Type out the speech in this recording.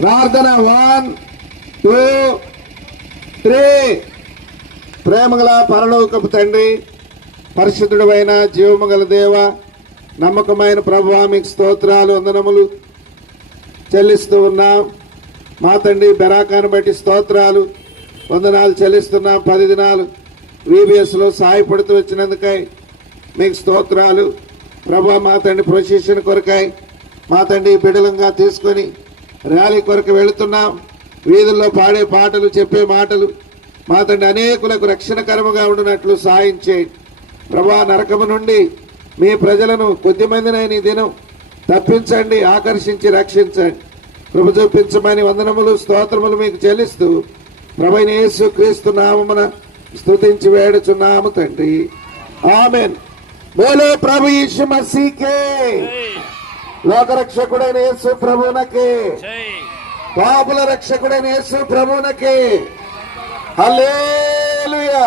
ప్రార్థన 1 2 3. ప్రేమగల పరలోకపు తండ్రి, పరిశుద్ధుడైన జీవముగల దేవ, నమ్మకమైన ప్రభువా, మీకు స్తోత్రాలు వందనములు చెల్లిస్తూ ఉన్నాం. మా తండ్రి బెరాకాను బట్టి స్తోత్రాలు వందనాలు చెల్లిస్తున్నాం. 10 దినాలు VBSలో సహాయపడుతూ వచ్చినందుకై మీకు స్తోత్రాలు ప్రభువా. మా తండ్రి ప్రొసెషన్ కొరకై మా తండ్రి బిడలంగా తీసుకొని ర్యాలీ కొరకు వెళుతున్నాం. వీధుల్లో పాడే పాటలు, చెప్పే మాటలు మా తండ్రి అనేకులకు రక్షణకరముగా ఉండినట్లు సహాయం చేయండి ప్రభా. నరకము నుండి మీ ప్రజలను కొద్దిమందినైన ఈ దినం తప్పించండి, ఆకర్షించి రక్షించండి. కృప చూపించమని వందనములు స్తోత్రములు మీకు చెల్లిస్తూ ప్రభువైన యేసు క్రీస్తు నామమున స్తుతించి వేడుచున్నాము తండ్రి, ఆమేన్. బోలో ప్రభు యీశు మసీకే, లోకరక్షకుడైన యేసు ప్రభువునకే, పాపుల రక్షకుడైన యేసు ప్రభువునకే హల్లెలూయా.